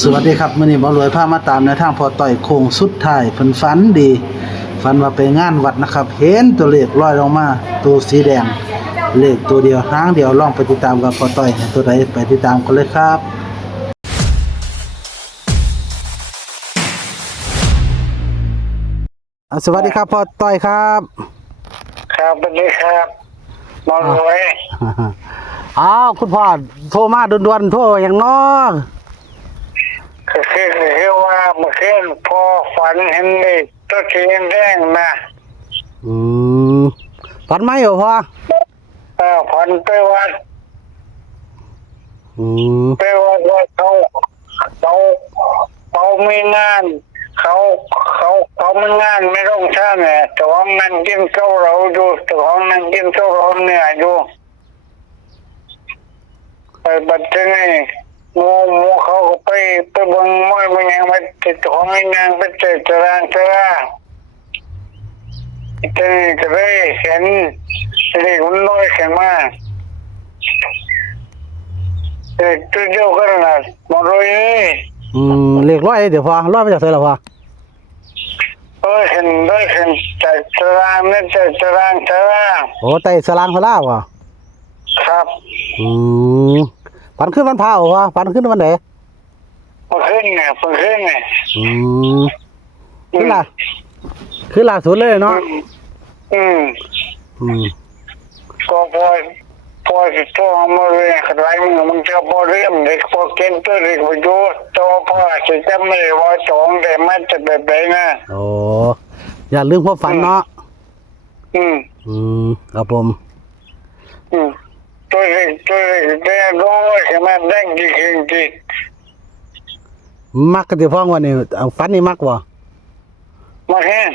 สวัสดีครับมื้อนี้หมอรวยพามาตามในทางพอต่อยโค้งสุดท้ายเพิ่นฝันดีฝันว่าไปงานวัดนะครับเห็นตัวเลขลอยลงมาตัวสีแดงเลขตัวเดียวหางเดียวลองไปติดตามกับพอต่อยตัวใดไปติดตามกันเลยครับสวัสดีครับพอต่อยครับครับสวัสดีครับหมอรวย อ้าวคุณพ่อโทรมาด่วนๆโทรอย่างน้อคือว่าเมื่อคืนพอฝันเห็นเด็กตัวสีแดงนะอืมฝันไหมเหรอพ่อฝันไปว่าอืมไปว่าเขามีงานเขามีงานไม่ต้องท่าเนี่ยแต่ว่านั่งกินข้าวเราอยู่แต่ว่านั่งกินข้าวเราเนี่ยอยู่ไปบัดนี้โมเขาก็ไปบังมวยมันยังไม่ติดของยังไปเจอจราทีนี้ก็ได้เห็นเด็กมันน้อยขึ้นมาเด็กตัวเดียวกันนะหมดเลยเลขร้อยเดี๋ยวพอร้อยมาจากไหนล่ะพอเห็นจากตารางนี่จากตารางโอ้ไต่สลางพลาวะครับฝันขึ้นวันพระวะฝันขึ้นวันไหนเมื่อคืนเนี่ยขึ้นล่าสุดเลยเนาะก็พอสิตัวมาเรียนขนาดมึงจะพอเรียนเด็กพอเก่งตัวเด็กไปดูตัวพ่อจะจำไม่ได้ว่าสองแต่มันจะแบบไหนนะโอ้อย่าลืมความฝันเนาะครับผมตัวเด็กแดงร้อยใช่ไหมแดงจริงมักกันที่ฟ้องวันนี้ฝันนี่มักวะมาแห้ง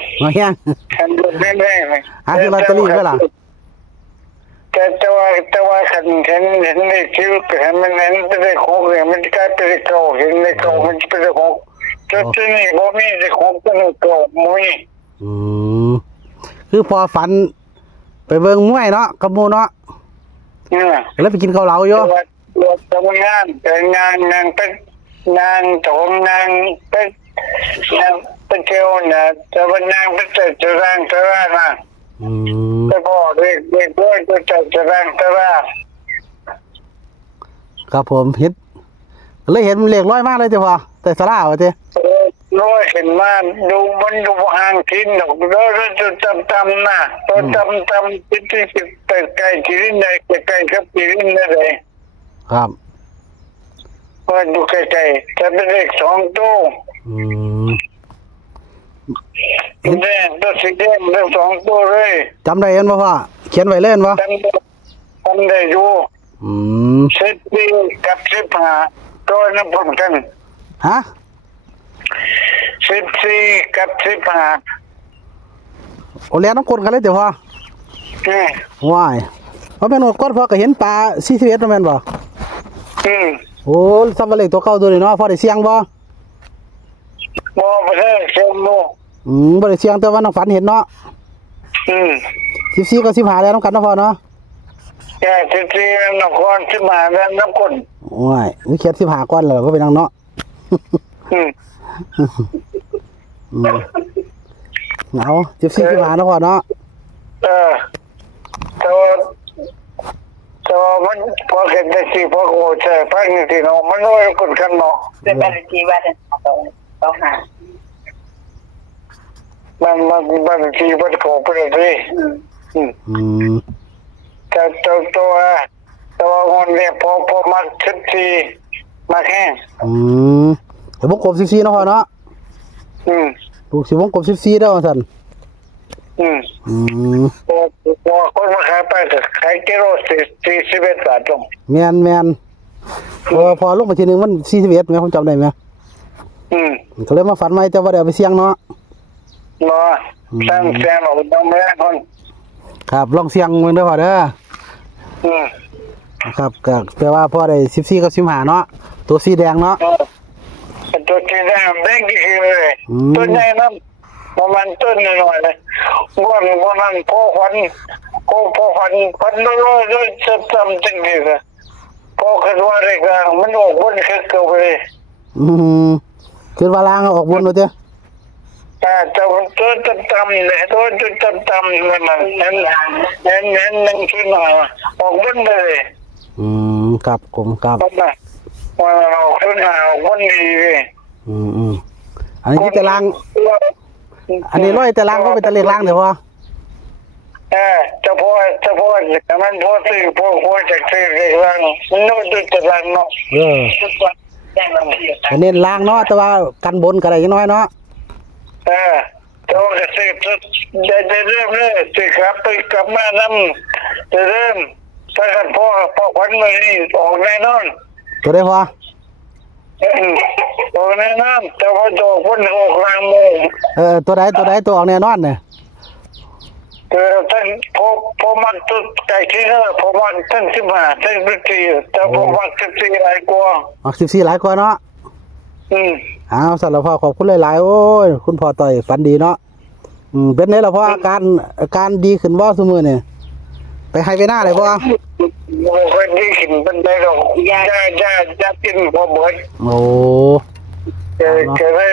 ฉันดูแดงเลยที่ลอตเตอรี่ก็ล่ะแต่ว่าฉันเห็นในคิวเห็นมันเห็นเป็นเลขหกเลยมันกลายเป็นเลขเก้าเห็นเลขเก้ามันเป็นเลขหกแต่ที่นี่บ่มีเลขหกเป็นเลขเก้ามุ้ยคือพอฝันไปเบิ่งมวยเนาะกับหมู่เนาะแล้วไปกินข้าวเหลาอยู่ทำงานเป็นงานโถมงานเป็นเที่ยวนะแต่ว่างานเป็นจะร่างนะแต่พอเด็กด้วยก็จะร่างครับผมเห็นเลยเห็นเลขร้อยมากเลยจ้ะพ่อแต่สลาวะเจ้ร้อยเห็นมาดูมันดูห่างทิ้นหรอกแล้วจะจำนะตัวจำที่แต่ไก่ที่นี่ไหนไก่กับที่นี่ไหนเลยครับว่าดูไก่จะเป็นเลขสองตู้เนี่ยตัวสีแดงเลขสองตู้เลยจำได้เห็นป่ะพ่อเขียนไว้เล่นป่ะจำได้อยู่14กับ15ตัวนั้นพร้อมกันฮะ14กับ15โอเลี้ยน้ำกลกันเลยเดี๋ยวพ่อว้ายเพราะเป็นหมดก้อนพ่อก็เห็นปลา41นั่นแม่นบ่โอ้ซับเลขตัวเก่าตัวนี้เนาะพ่อได้เสียงบ่บ่ได้เสียงบ่บ่ได้เสียงแต่ว่าน้องฝันเห็นเนาะ14กับ15แล้วน้องกันเนาะพ่อเนาะแค่14น้องคน15แล้วน้ำกลว้ายมีเขียน15ก้อนแล้วก็เป็นนางเนาะเอา14 15เนาะพ่อเนาะแต่ว่ามันพอเห็นได้สิพอโอ้ใช่ฟังสิเนาะมันน้อยคนกันเนาะเป็นบัญชีวัดต้องหามันที่มันขอไปเลยแต่ตัวคนเนี่ยพอมา14มาแห้งเดี๋ยววงกลม14เนาะพ่อเนาะลูกสิวงกลม14เด้อซั่นพอคนมาขายไปก็ขายกิโล41 บาทลงแม่นพอลงมาทีนึงมัน41แม่ผมจำได้ไหมก็เลยมาฝันใหม่แต่ว่าเดี๋ยวไปเสี่ยงเนาะสร้างเสียงออกต้องไม่ได้คนครับลองเสี่ยงมึงเด้อพ่อเด้อครับก็แปลว่าพ่อได้14กับ15เนาะตัวสีแดงเนาะตัวสีแดงแดงจริงเลยตัวใหญ่นะประมาณต้นหน่อยเลยวันนั้นพ่อควันน้อยๆจำจริงๆเลยพ่อคิดว่าเด็กมันออกวันแค่เก่าไปเลย อืมคิดว่าล่างเอาออกบนเลยเด้อ ตัวต่ำๆเลยตัวต่ำๆเลยมันนั่นขึ้นมาออกบนเลย ครับผมครับ ว่าออกขึ้นมาออกบนดีเลย อันนี้แต่ล่างอันนี้ร้อยแต่ล่างก็เป็นตะเลขล่างเดี๋ยวพอ เฉพาะแต่มันพอซื้อพอจากซื้อเลยล่างนู่นดูแต่ล่างเนาะ อันนี้ล่างเนาะแต่ว่ากันบนก็ได้ยังน้อยเนาะ แต่ว่าจะซื้อได้เริ่มเลยซื้อกลับไปกลับมานั่นจะเริ่มถ้ากันพอควันเลยนี่ออกแน่นอน ตัวได้พอ ออกแน่นอนแต่ว่าโดนคนออกลางโมง ตัวใดตัวออกแน่นอนเนี่ย ท่านพอมันตุดไก่ที่พอมันท่าน15ท่าน14แต่พอมัน14หลายกว่า ออก14หลายกว่าเนาะเอาสำหรับพ่อขอบคุณหลายๆโอ้ยคุณพ่อต่อยฝันดีเนาะเป็นไงล่ะพ่ออาการดีขึ้นบ่ซุมื้อนี่ไปให้ไปหน้าเลยพ่อ คนที่ขึ้นเป็นได้หรอกยากินพอเบิด โอ้ จะได้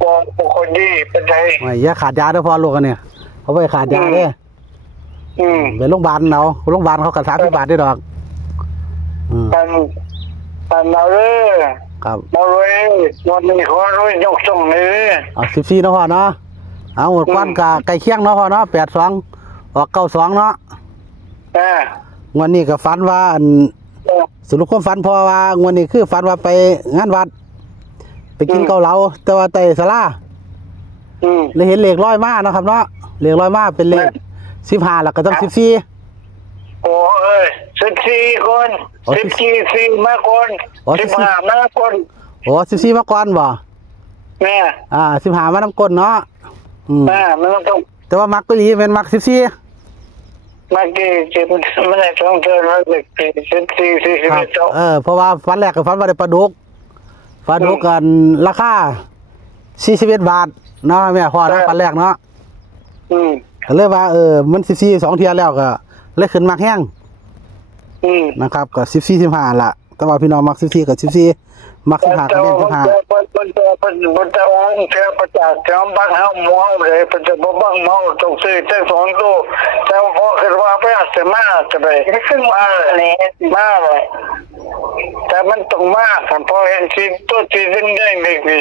บอกคนดีเป็นไง ไม่อย่าขาดยาเด้อพ่อลูกกันเนี่ยเขาไปขาดยาเด้อไปโรงพยาบาลเอาโรงพยาบาลเขาก็30 บาทได้ดอกอันเอาเลยครับ เอาเลยวันนี้ขอร้อยยกส่งเลย 14เนาะพ่อเนาะเอาหมดควันกะไก่เคียงเนาะพ่อเนาะ82ออก92เนาะวันนี้ก็ฝันว่าสรุปความฝันพ่อว่าวันนี้คือฝันว่าไปงานวัดไปกินเกาเหลาแต่ว่าไต่ศาลาเลยเห็นเลขร้อยมาเนาะครับเนาะเลขร้อยมาเป็นเลข15แล้วก็ต้อง14โอ้14คน14มาคน15มาคน โอ้14มาก่อนบ่แม่15มานำก้นเนาะมันต้องแต่ว่ามักไปหลีเป็นมัก14มากี่เจ็บมันได้2เทื่อแล้วเด็ก14เพราะว่าฝันแรกก็ฝันว่าได้ปลาดุกกันราคา41 บาทเนาะแม่พ่อนะฝันแรกเนาะก็เลยว่ามัน14 2เที่ยแล้วก็เลยขึ้นมักแห้งนะครับก็14 15ล่ะแต่ว่าพี่น้องมัก14กับ14มัก15ก็เล่น15มันจะองค์เทพจากจอมบ้านเฮาหมู่เฮาเลยมันจะบ่บังเมาต้องซื้อแต่2ตัวแต่พอคิดว่าไปอาจจะมาจะไปขึ้นมาเลยแต่มันต้องมาคันพอเห็นสิตัวที่แดงๆนี่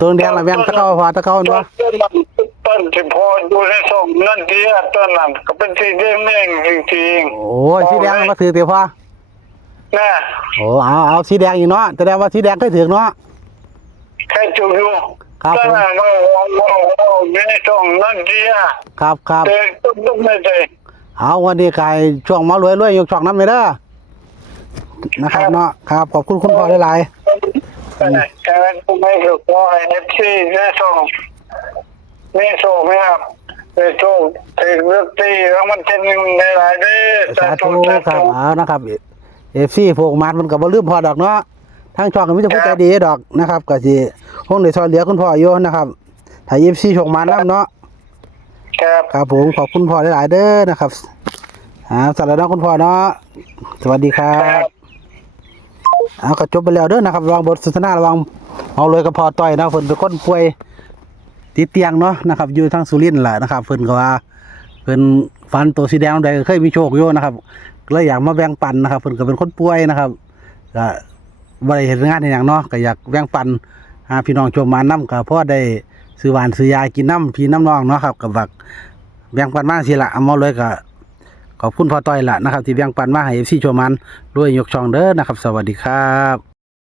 ตัวแดงละแม่นตะเกาพอตะเกาเนาะต้นที่พอดูในส่งนั่นที่ต้นนั้นก็เป็นสีแดงๆจริงๆโอ้ยสีแดงมาถือเตียวพ่อโอ้เอาสีแดงอีกเนาะแสดงว่าสีแดงเคยถือเนาะแค่จูอยู่ครับผมในส่งนั่นที่ครับเด็กต้องไม่ใจเอาวันนี้กายช่วงมารวยๆยกช่องน้ำเลยเด้อนะครับเนาะครับขอบคุณคุณพ่อหลายๆการผมไม่ถูกพอFCได้ส่งไม่ส่งไหมครับได้ส่งถึงเลือกตีแล้วมันจะมีหลายๆเด้อสาธุครับเอานะครับFCพวกมันก็บ่ลืมพ่อดอกเนาะทางช่องก็มีแต่ผู้ใจดีดอกนะครับก็สิคงได้ซอยเหลือคุณพ่ออยู่นะครับถ้า FC ช่องมันนำเนาะครับผมขอบคุณพ่อหลายๆเด้อนะครับสวัสดีน้องคุณพ่อเนาะสวัสดีครับเอาก็จบไปแล้วเด้อนะครับระวังบทสนทนาระวังเอาเลยกับพ่อต่อยนะเพิ่นเป็นคนป่วยติดเตียงเนาะนะครับอยู่ทางสุรินทร์แหละนะครับเพิ่นก็ว่าเพิ่นฟันตัวสีแดงใดเคยมีโชคอยู่นะครับเลยอยากมาแบ่งปันนะครับเพิ่นก็เป็นคนป่วยนะครับก็บ่ได้เฮ็ดงานอีหยังเนาะก็อยากแบ่งปันพี่น้องชมมานํก็พอได้ซื้อหวานซื้อยากินน้ำพี่น้ำน้องเนาะครับก็บักแบ่งปันมาสิล่ะเอามาเลยก็ขอบคุณพ่อต้อยล่ะนะครับที่แบ่งปันมาให้ FC ชมมันด้วยยกช่องเด้อนะครับสวัสดีครับ